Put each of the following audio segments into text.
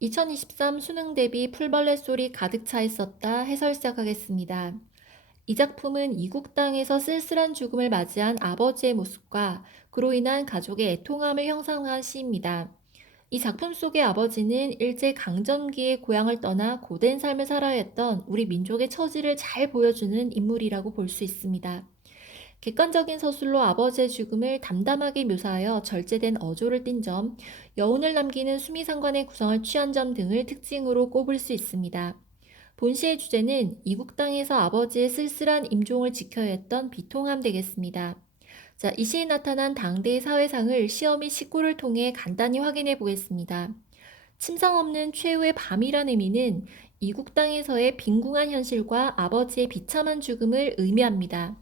2023 수능 대비 풀벌레 소리 가득 차 있었다 해설 시작하겠습니다. 이 작품은 이국 땅에서 쓸쓸한 죽음을 맞이한 아버지의 모습과 그로 인한 가족의 애통함을 형상화한 시입니다. 이 작품 속의 아버지는 일제 강점기에 고향을 떠나 고된 삶을 살아야 했던 우리 민족의 처지를 잘 보여주는 인물이라고 볼 수 있습니다. 객관적인 서술로 아버지의 죽음을 담담하게 묘사하여 절제된 어조를 띈 점, 여운을 남기는 수미상관의 구성을 취한 점 등을 특징으로 꼽을 수 있습니다. 본시의 주제는 이국 땅에서 아버지의 쓸쓸한 임종을 지켜야 했던 비통함 되겠습니다. 자, 이 시에 나타난 당대의 사회상을 시어 및 식구를 통해 간단히 확인해 보겠습니다. 침상 없는 최후의 밤이란 의미는 이국 땅에서의 빈궁한 현실과 아버지의 비참한 죽음을 의미합니다.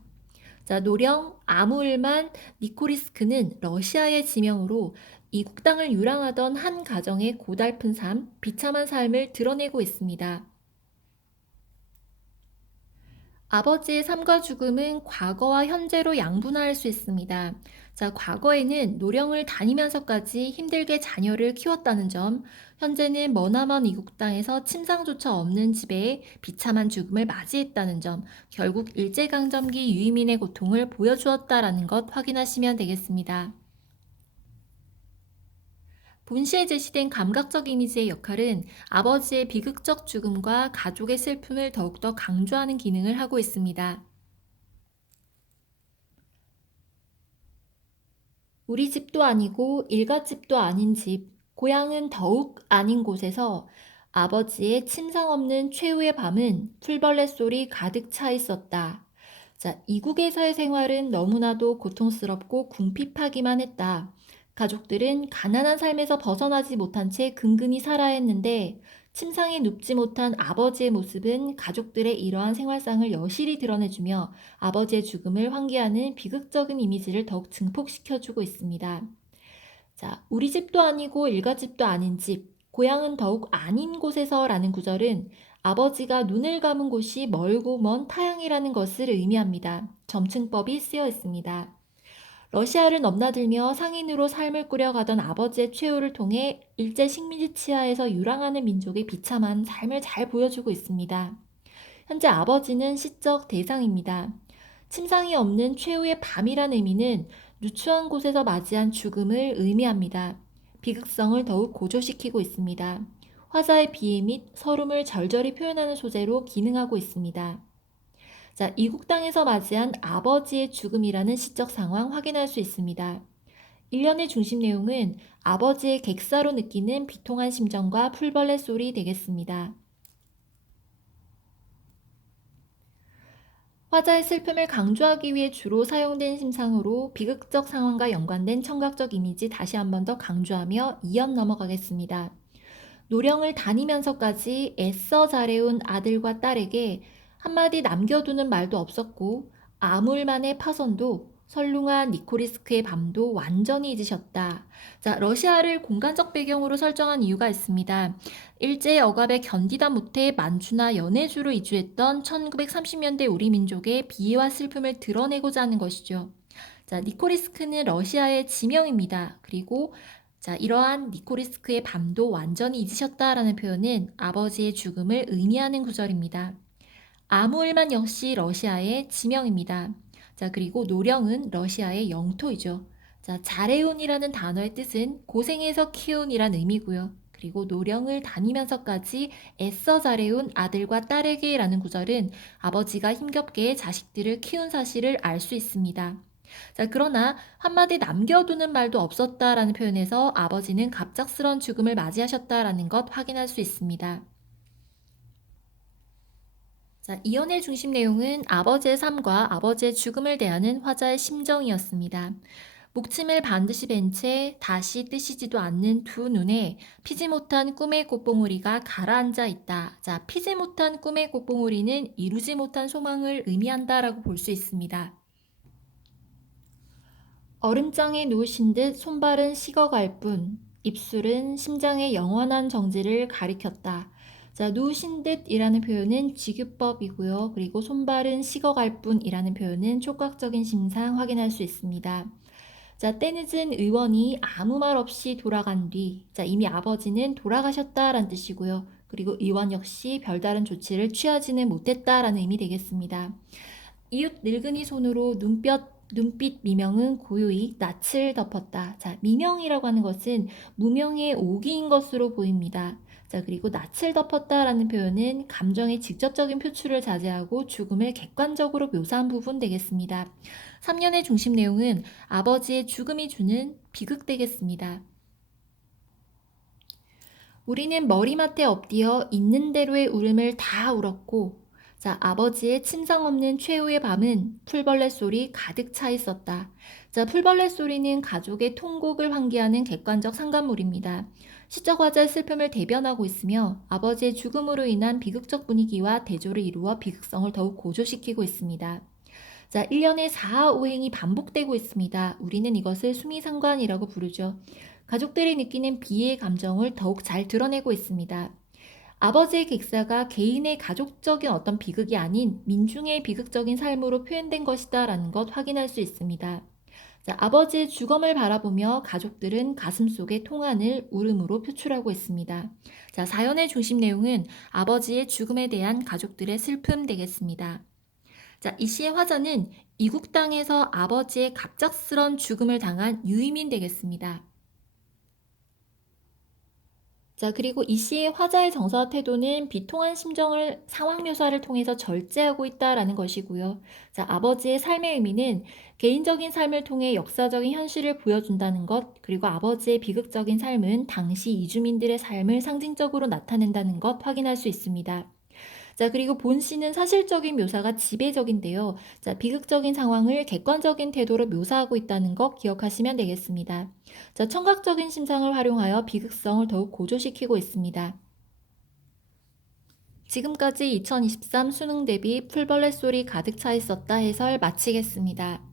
자, 노령 아무일만 니코리스크는 러시아의 지명으로 이국 땅을 유랑하던 한 가정의 고달픈 삶, 비참한 삶을 드러내고 있습니다. 아버지의 삶과 죽음은 과거와 현재로 양분할 수 있습니다. 자, 과거에는 노령을 다니면서까지 힘들게 자녀를 키웠다는 점, 현재는 머나먼 이국 땅에서 침상조차 없는 집에 비참한 죽음을 맞이했다는 점, 결국 일제강점기 유의민의 고통을 보여주었다라는 것 확인하시면 되겠습니다. 본시에 제시된 감각적 이미지의 역할은 아버지의 비극적 죽음과 가족의 슬픔을 더욱더 강조하는 기능을 하고 있습니다. 우리 집도 아니고 일갓집도 아닌 집, 고향은 더욱 아닌 곳에서 아버지의 침상 없는 최후의 밤은 풀벌레 소리 가득 차 있었다. 자, 이국에서의 생활은 너무나도 고통스럽고 궁핍하기만 했다. 가족들은 가난한 삶에서 벗어나지 못한 채 근근히 살아야 했는데 침상에 눕지 못한 아버지의 모습은 가족들의 이러한 생활상을 여실히 드러내주며 아버지의 죽음을 환기하는 비극적인 이미지를 더욱 증폭시켜주고 있습니다. 자, 우리 집도 아니고 일가집도 아닌 집, 고향은 더욱 아닌 곳에서라는 구절은 아버지가 눈을 감은 곳이 멀고 먼 타향이라는 것을 의미합니다. 점층법이 쓰여 있습니다. 러시아를 넘나들며 상인으로 삶을 꾸려가던 아버지의 최후를 통해 일제 식민지 치하에서 유랑하는 민족의 비참한 삶을 잘 보여주고 있습니다. 현재 아버지는 시적 대상입니다. 침상이 없는 최후의 밤이란 의미는 누추한 곳에서 맞이한 죽음을 의미합니다. 비극성을 더욱 고조시키고 있습니다. 화자의 비애 및 서름을 절절히 표현하는 소재로 기능하고 있습니다. 자, 이국 땅에서 맞이한 아버지의 죽음이라는 시적 상황 확인할 수 있습니다. 일련의 중심 내용은 아버지의 객사로 느끼는 비통한 심정과 풀벌레 소리 되겠습니다. 화자의 슬픔을 강조하기 위해 주로 사용된 심상으로 비극적 상황과 연관된 청각적 이미지 다시 한 번 더 강조하며 이연 넘어가겠습니다. 노령을 다니면서까지 애써 잘해온 아들과 딸에게 한마디 남겨두는 말도 없었고 아물만의 파선도 설lun한 니코리스크의 밤도 완전히 잊으셨다. 자, 러시아를 공간적 배경으로 설정한 이유가 있습니다. 일제의 억압에 견디다 못해 만주나 연해주로 이주했던 1930년대 우리 민족의 비애와 슬픔을 드러내고자 하는 것이죠. 자, 니코리스크는 러시아의 지명입니다. 그리고 자, 이러한 니코리스크의 밤도 완전히 잊으셨다라는 표현은 아버지의 죽음을 의미하는 구절입니다. 아무일만 역시 러시아의 지명입니다. 자, 그리고 노령은 러시아의 영토이죠. 자, 잘해온이라는 단어의 뜻은 고생해서 키운이란 의미고요. 그리고 노령을 다니면서까지 애써 잘해온 아들과 딸에게라는 구절은 아버지가 힘겹게 자식들을 키운 사실을 알 수 있습니다. 자, 그러나 한마디 남겨두는 말도 없었다라는 표현에서 아버지는 갑작스런 죽음을 맞이하셨다라는 것 확인할 수 있습니다. 자, 이연의 중심 내용은 아버지의 삶과 아버지의 죽음을 대하는 화자의 심정이었습니다. 목침을 반드시 벤 채 다시 뜨시지도 않는 두 눈에 피지 못한 꿈의 꽃봉오리가 가라앉아 있다. 자, 피지 못한 꿈의 꽃봉오리는 이루지 못한 소망을 의미한다라고 볼 수 있습니다. 얼음장에 누우신 듯 손발은 식어갈 뿐, 입술은 심장의 영원한 정지를 가리켰다. 자, 누우신 듯이라는 표현은 직유법이고요. 그리고 손발은 식어갈 뿐이라는 표현은 촉각적인 심상 확인할 수 있습니다. 자, 때늦은 의원이 아무 말 없이 돌아간 뒤, 자, 이미 아버지는 돌아가셨다라는 뜻이고요. 그리고 의원 역시 별다른 조치를 취하지는 못했다라는 의미 되겠습니다. 이웃 늙은이 손으로 눈빛 미명은 고요히 낯을 덮었다. 자, 미명이라고 하는 것은 무명의 오기인 것으로 보입니다. 자, 그리고 낯을 덮었다라는 표현은 감정의 직접적인 표출을 자제하고 죽음을 객관적으로 묘사한 부분 되겠습니다. 3년의 중심 내용은 아버지의 죽음이 주는 비극되겠습니다. 우리는 머리맡에 엎드려 있는 대로의 울음을 다 울었고, 자, 아버지의 침상 없는 최후의 밤은 풀벌레 소리 가득 차 있었다. 자, 풀벌레 소리는 가족의 통곡을 환기하는 객관적 상간물입니다. 시적 화자의 슬픔을 대변하고 있으며 아버지의 죽음으로 인한 비극적 분위기와 대조를 이루어 비극성을 더욱 고조시키고 있습니다. 자, 1년에 4, 5행이 반복되고 있습니다. 우리는 이것을 수미상관이라고 부르죠. 가족들이 느끼는 비애의 감정을 더욱 잘 드러내고 있습니다. 아버지의 객사가 개인의 가족적인 어떤 비극이 아닌 민중의 비극적인 삶으로 표현된 것이다 라는 것 확인할 수 있습니다. 자, 아버지의 죽음을 바라보며 가족들은 가슴 속의 통한을 울음으로 표출하고 있습니다. 자, 사연의 중심 내용은 아버지의 죽음에 대한 가족들의 슬픔 되겠습니다. 자, 이 시의 화자는 이국 땅에서 아버지의 갑작스런 죽음을 당한 유이민 되겠습니다. 자, 그리고 이 시의 화자의 정서와 태도는 비통한 심정을 상황 묘사를 통해서 절제하고 있다라는 것이고요. 자, 아버지의 삶의 의미는 개인적인 삶을 통해 역사적인 현실을 보여준다는 것, 그리고 아버지의 비극적인 삶은 당시 이주민들의 삶을 상징적으로 나타낸다는 것 확인할 수 있습니다. 자, 그리고 본 시는 사실적인 묘사가 지배적인데요. 자, 비극적인 상황을 객관적인 태도로 묘사하고 있다는 것 기억하시면 되겠습니다. 자, 청각적인 심상을 활용하여 비극성을 더욱 고조시키고 있습니다. 지금까지 2023 수능 대비 풀벌레 소리 가득 차 있었다 해설 마치겠습니다.